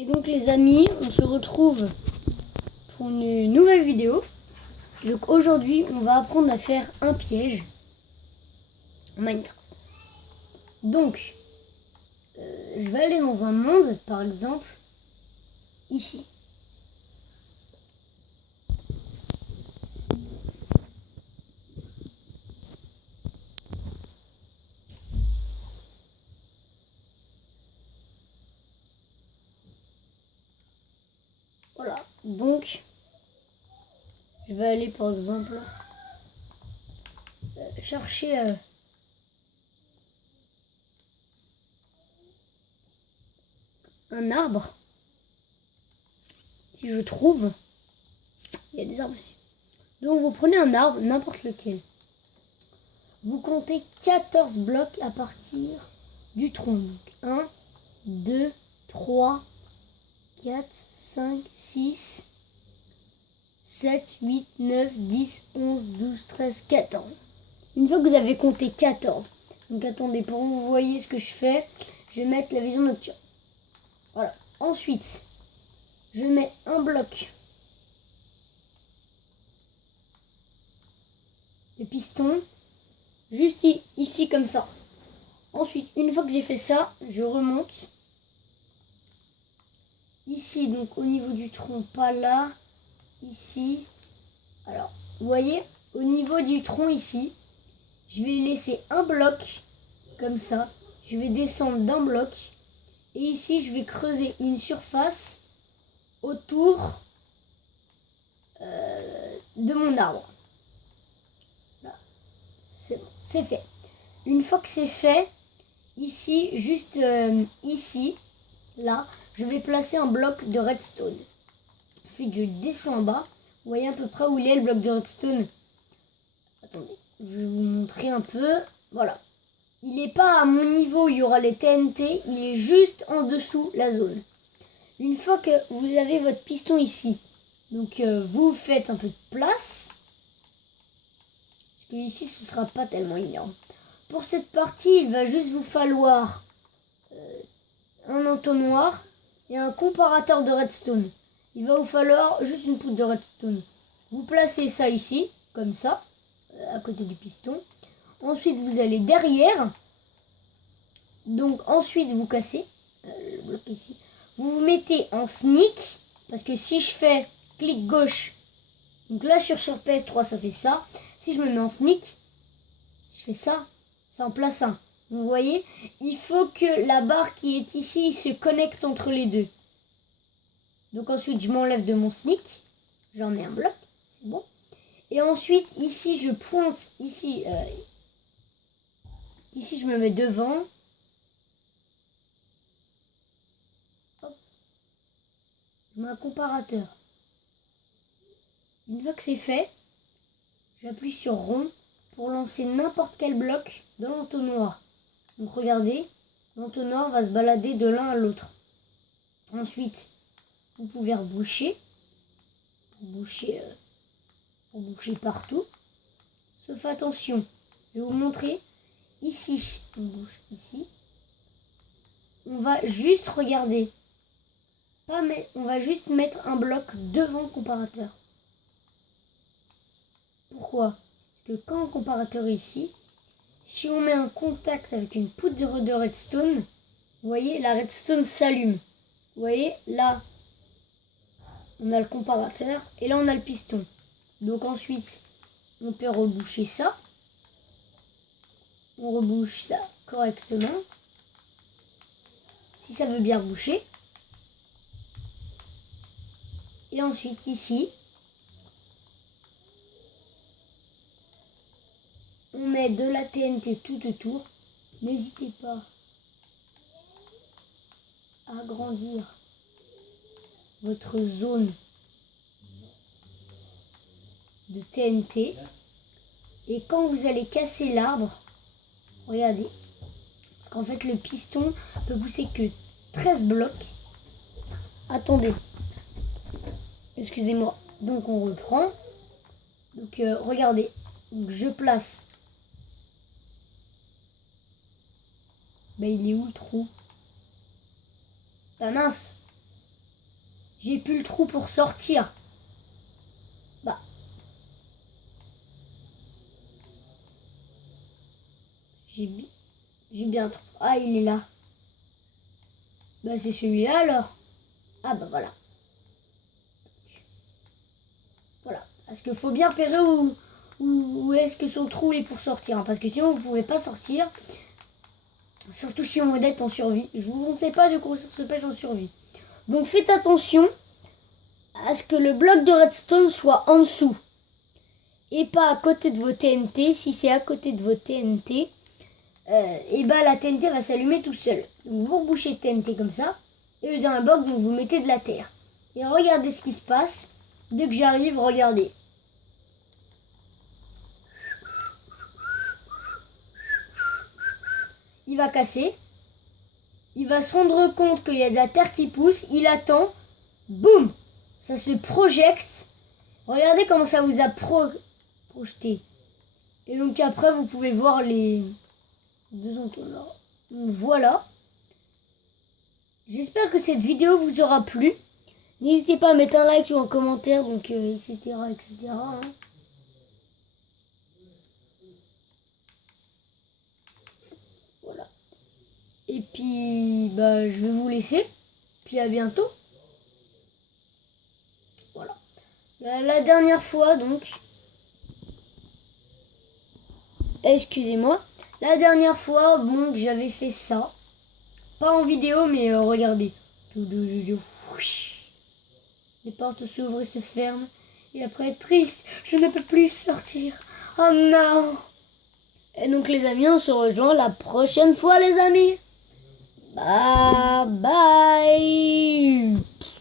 Et donc les amis, on se retrouve pour une nouvelle vidéo. Donc aujourd'hui, on va apprendre à faire un piège en Minecraft. Donc, je vais aller dans un monde, par exemple, ici. Voilà, donc, je vais aller par exemple chercher un arbre. Si je trouve, il y a des arbres dessus. Donc vous prenez un arbre, n'importe lequel. Vous comptez 14 blocs à partir du tronc. Donc 1, 2, 3, 4, 5, 6, 7, 8, 9, 10, 11, 12, 13, 14. Une fois que vous avez compté 14, donc attendez, pour que vous voyez ce que je fais, je vais mettre la vision nocturne. Voilà. Ensuite, je mets un bloc de piston juste ici comme ça. Ensuite, une fois que j'ai fait ça, je remonte. Ici, donc au niveau du tronc, pas là. Ici. Alors, vous voyez, au niveau du tronc ici, je vais laisser un bloc comme ça. Je vais descendre d'un bloc. Et ici, je vais creuser une surface autour de mon arbre. Là. C'est bon, c'est fait. Une fois que c'est fait, ici, juste ici, là, je vais placer un bloc de redstone. Ensuite, je descends en bas. Vous voyez à peu près où il est le bloc de redstone. Attendez, je vais vous montrer un peu. Voilà. Il n'est pas à mon niveau où il y aura les TNT. Il est juste en dessous la zone. Une fois que vous avez votre piston ici, donc vous faites un peu de place. Et ici, ce ne sera pas tellement énorme. Pour cette partie, il va juste vous falloir un entonnoir et un comparateur de redstone. Il va vous falloir juste une poudre de redstone. Vous placez ça ici, comme ça, à côté du piston. Ensuite, vous allez derrière. Donc, ensuite, vous cassez le bloc ici. Vous vous mettez en sneak. Parce que si je fais clic gauche, donc là sur PS3, ça fait ça. Si je me mets en sneak, je fais ça, ça en place un. Vous voyez, il faut que la barre qui est ici se connecte entre les deux. Donc ensuite, je m'enlève de mon sneak. J'en mets un bloc, c'est bon. Et ensuite, ici, je pointe, ici, ici, je me mets devant. Hop. Je mets un comparateur. Une fois que c'est fait, j'appuie sur rond pour lancer n'importe quel bloc dans l'entonnoir. Donc regardez, l'entonnoir va se balader de l'un à l'autre. Ensuite, vous pouvez reboucher. Boucher partout. Sauf attention, je vais vous montrer. Ici, on bouche ici. On va juste regarder. On va juste mettre un bloc devant le comparateur. Pourquoi? Parce que quand le comparateur est ici, si on met un contact avec une poudre de redstone, vous voyez, la redstone s'allume. Vous voyez, là, on a le comparateur et là, on a le piston. Donc ensuite, on peut reboucher ça. On rebouche ça correctement. Si ça veut bien reboucher. Et ensuite, ici, on met de la TNT tout autour. N'hésitez pas à agrandir votre zone de TNT. Et quand vous allez casser l'arbre, regardez, parce qu'en fait le piston peut pousser que 13 blocs. Attendez, excusez-moi. Donc on reprend. Donc regardez, donc, je place. Ben il est où le trou? Ah mince, J'ai plus le trou pour sortir. Bah. J'ai bien un trou. Ah, il est là. Bah, c'est celui-là alors. Ah, bah voilà. Voilà. Parce qu'il faut bien repérer où est-ce que son trou est pour sortir. Hein, parce que sinon, vous pouvez pas sortir. Surtout si on est en survie. Je vous conseille pas de construire ce pêche en survie. Donc faites attention à ce que le bloc de redstone soit en dessous. Et pas à côté de vos TNT. Si c'est à côté de vos TNT, et bah la TNT va s'allumer tout seul. Donc vous rebouchez de TNT comme ça. Et dans un bloc, donc vous mettez de la terre. Et regardez ce qui se passe. Dès que j'arrive, regardez. Il va casser. Il va se rendre compte qu'il y a de la terre qui pousse. Il attend. Boum! Ça se projette. Regardez comment ça vous a projeté. Et donc après, vous pouvez voir les deux entonnoirs. Voilà. J'espère que cette vidéo vous aura plu. N'hésitez pas à mettre un like ou un commentaire, donc etc. etc. Hein. Voilà. Et puis, bah, je vais vous laisser. Puis à bientôt. Voilà. La dernière fois, donc. Excusez-moi. La dernière fois, bon, j'avais fait ça. Pas en vidéo, mais regardez. Les portes s'ouvrent et se ferment. Et après, triste, je ne peux plus sortir. Oh non! Et donc les amis, on se rejoint la prochaine fois les amis. Bye bye.